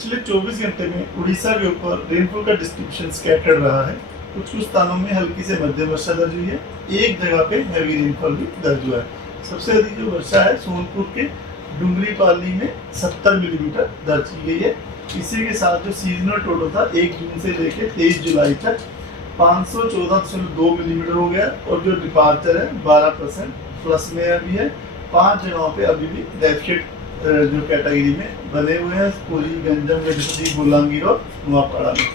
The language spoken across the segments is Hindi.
पिछले 24 घंटे में उड़ीसा के ऊपर रेनफॉल का डिस्ट्रीब्यूशन स्कैटर्ड रहा है। कुछ कुछ स्थानों में हल्की से मध्यम वर्षा दर्ज हुई है, एक जगह पे हैवी रेनफॉल भी दर्ज हुआ है। सबसे अधिक जो वर्षा है सोनपुर के डुंगरी पाली में 70 मिलीमीटर दर्ज की गई है। इसी के साथ जो सीजनल टोटल था 1 जून से लेकर 23 जुलाई तक 514.2 मिलीमीटर हो गया और जो डिपार्चर है 12% प्लस में अभी है। 5 जगहों पे अभी भी डेफिशिट जो कैटेगरी में बने हुए हैं, पूरी गंजम, गजपति, बोलांगीर और नुआपाड़ा में।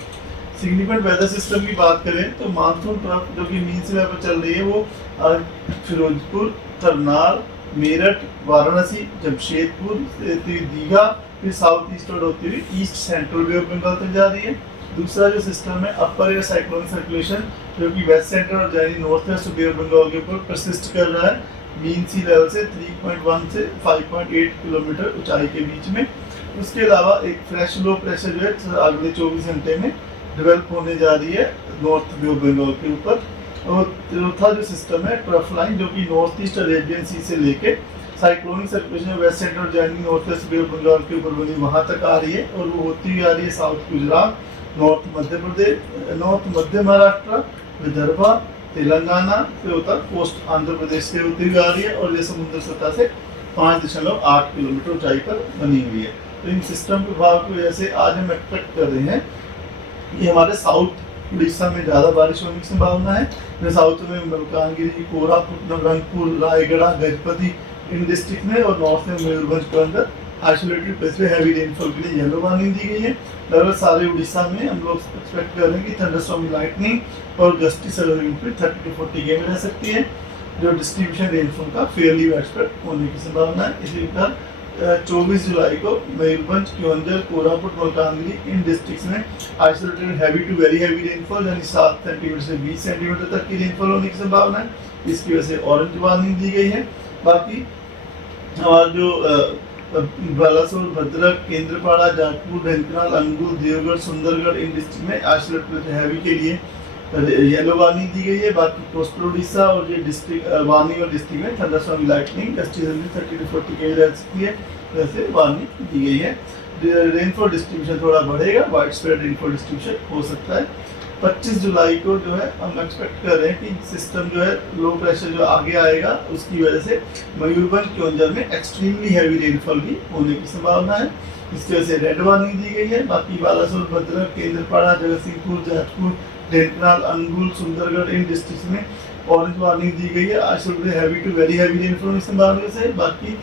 सिग्निफिकेंट वेदर सिस्टम की बात करें तो मानसून ट्रफ जो कि मीन सी लेवल पर चल रही है वो फिरोजपुर, करनाल, मेरठ, वाराणसी, जमशेदपुर, दीघा, फिर साउथ ईस्टर्न होती हुई east central bay of Bengal तक जा रही है। दूसरा जो सिस्टम है अपर एयर साइक्लोनिक सर्कुलेशन जो कि वेस्ट सेंट्रल और यानी north west bay of Bengal के ऊपर परसिस्ट कर रहा है मीन सी लेवल से 3.1 से 5.8 किलोमीटर ऊंचाई के बीच में। उसके अलावा एक फ्रेश लो प्रेशर जो है अगले 24 घंटे में डेवलप होने जा रही है नॉर्थ बे ऑफ बंगाल के ऊपर। और चौथा जो सिस्टम है ट्रफ लाइन जो कि नॉर्थ ईस्ट अरेबियन सी से लेके साइक्लोनिक सर्कुलेशन वेस्ट सेंट्रल यानी north west bay of Bengal के ऊपर बनी वहाँ तक आ रही है और वो होती हुई आ रही है south Gujarat, north Madhya Pradesh, north मध्य महाराष्ट्र, विदर्भा, तेलंगाना से उत्तर कोस्ट आंध्र प्रदेश से होती हुई आ रही है और ये समुद्र सतह से 5.8 किलोमीटर ऊंचाई पर बनी हुई है। तो इन सिस्टम के प्रभाव की वजह से आज हम एक्सपेक्ट कर रहे हैं कि हमारे साउथ उड़ीसा में ज़्यादा बारिश होने की संभावना है। साउथ में मलकानगिरी, कोरापुट, नवरंगपुर, रायगढ़, गजपति इन डिस्ट्रिक्ट में और नॉर्थ में मयूरभंज के अंदर आइसोलेटेड प्लेस में हैवी रेनफॉल के लिए येलो वार्निंग दी गई है। लगभग सारे उड़ीसा में हम लोग एक्सपेक्ट कर रहे हैं कि थंडरस्टॉर्म, लाइटनिंग और गस्टी सर्विंग 30 to 40 के में रह सकती है, जो डिस्ट्रीब्यूशन रेनफॉल का फेयरली वाइडस्प्रेड होने की संभावना है। इसी प्रकार 24 जुलाई को मयूरभंज, केवंझर, कोरापुट, मलकानगिरी इन डिस्ट्रिक्ट्स में isolated heavy to very heavy rainfall यानी 7 सेंटीमीटर से 20 सेंटीमीटर तक की रेनफॉल होने की संभावना है। इसकी वजह से ऑरेंज वार्निंग दी गई है। बाकी हमारा जो बालासोर, भद्रक, केंद्रपाड़ा, जाजपुर, ढेंकनाल, अंगूर, देवगढ़, सुंदरगढ़ इन डिस्ट्रिक्ट में आइसोलेटेड हैवी के लिए येलो वार्निंग दी गई है। बाकी कोस्टल उड़ीसा और ये डिस्ट्रिक्ट वार्निंग और डिस्ट्रिक्ट में thunderstorm, lightning, gusty surface 30 to 40 के रह सकती है, वैसे वार्निंग दी गई है। रेनफॉल डिस्ट्रीब्यूशन थोड़ा बढ़ेगा, वाइड स्प्रेड रेनफॉल डिस्ट्रीब्यूशन हो सकता है। 25 जुलाई को जो है हम एक्सपेक्ट कर रहे हैं कि सिस्टम जो है लो प्रेशर जो आगे आएगा उसकी वजह से मयूरभंज, केवंझर में एक्सट्रीमली हैवी रेनफॉल भी होने की संभावना है। इसकी वजह से रेड वार्निंग दी गई है। बाकी बालासोर, भद्रक, केंद्रपाड़ा, जगतसिंहपुर, जाजपुर, ढेंकनाल, अंगुल, सुंदरगढ़ इन डिस्ट्रिक्ट में ऑरेंज वार्निंग दी गई है isolated heavy to very heavy rainfall की संभावना से। बाकी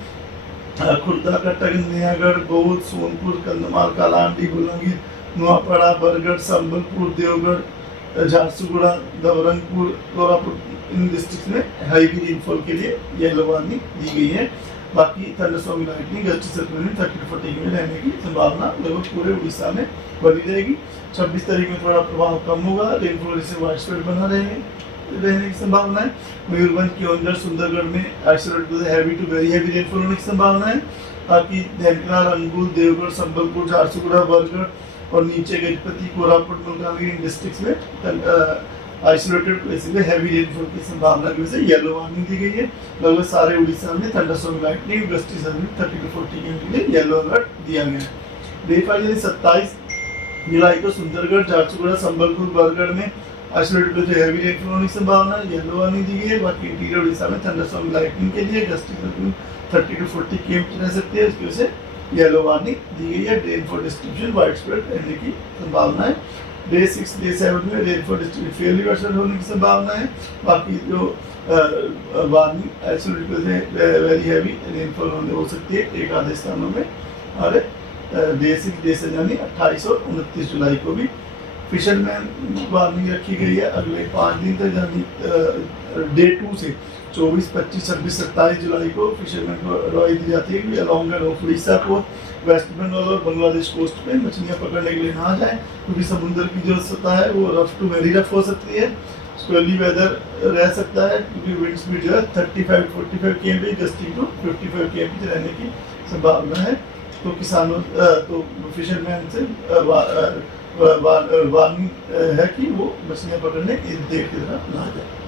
खुर्दा, कटक, नयागढ़, बौद्ध, सोनपुर, कंधमाल, कालाहांडी, बोलांगीर, नुआपाड़ा, बरगढ़, संबलपुर, देवगढ़, झारसुगुड़ा, नवरंगपुर, कोरापुट इन डिस्ट्रिक्ट में हैवी रेनफॉल के लिए येलो वार्निंग दी गई है। बाकी thunderstorm, lightning, gusty circulation 30 to 40 में रहने की संभावना लगभग पूरे उड़ीसा में बनी रहेगी। 26 तारीख में थोड़ा प्रभाव कम होगा, रेनफॉल से वाइड स्प्रेड बना रहने की संभावना है। मयूरभंज, केवंझर, सुंदरगढ़ में isolated heavy to very heavy rainfall होने की संभावना है। बाकी ढेंकनाल, अंगुल, देवगढ़, संबलपुर, झारसुगुड़ा, बरगढ़ और नीचे गजपति, कोरापुट, मलकानगिरी इन डिस्ट्रिक्ट्स में आइसोलेटेड प्लेसेस में हैवी रेनफॉल की संभावना की वजह से येलो वार्निंग दी गई है। लगभग सारे उड़ीसा में thunderstorm, lightning, gusty surface 30 to 40 के लिए येलो अलर्ट दिया गया है। डे 5 यानी 27 जुलाई को सुंदरगढ़, झारसुगुड़ा, संबलपुर, बरगढ़ में आइसोलेटेड प्लेस हैवी रेनफॉल होने की संभावना है, येलो वार्निंग दी गई है। बाकी इंटीरियर उड़ीसा में थंडरस्टॉर्म, लाइटनिंग के लिए गस्टी सर्विंग 30 to 40 के रह सकती है, इसकी वजह से येलो वार्निंग दी गई है। रेनफॉल डिस्ट्रीब्यूशन वाइड स्प्रेड रहने की संभावना है। डे 6, डे 7 में रेनफॉल डिस्ट्रीब्यूशन फेयरली वाइड होने की संभावना है। बाकी जो warning isolated very heavy rainfall होने हो सकती है एक आधे स्थानों में। और डे 6, डे 7 यानी 28 और 29 जुलाई को भी फिशरमैन वार्निंग रखी गई है अगले 5 दिन तक, यानी डे 2 से 24, 25, 26, 27 जुलाई को फिशरमैन को एडवाइस दी जाती है कि अलॉन्ग ऑफ उड़ीसा को वेस्ट बंगाल और बांग्लादेश कोस्ट पे मछलियाँ पकड़ने के लिए ना जाए, क्योंकि समुद्र की जो सतह है वो रफ टू वेरी रफ हो सकती है, स्क्वेली वेदर रह सकता है, क्योंकि विंड स्पीड जो है 35-45 km गस्टिंग टू 55 km रहने की संभावना है। तो किसानों तो फिशरमैन से वार्निंग है कि वो मछलियाँ पकड़ने इस देर की तरह ना जाए।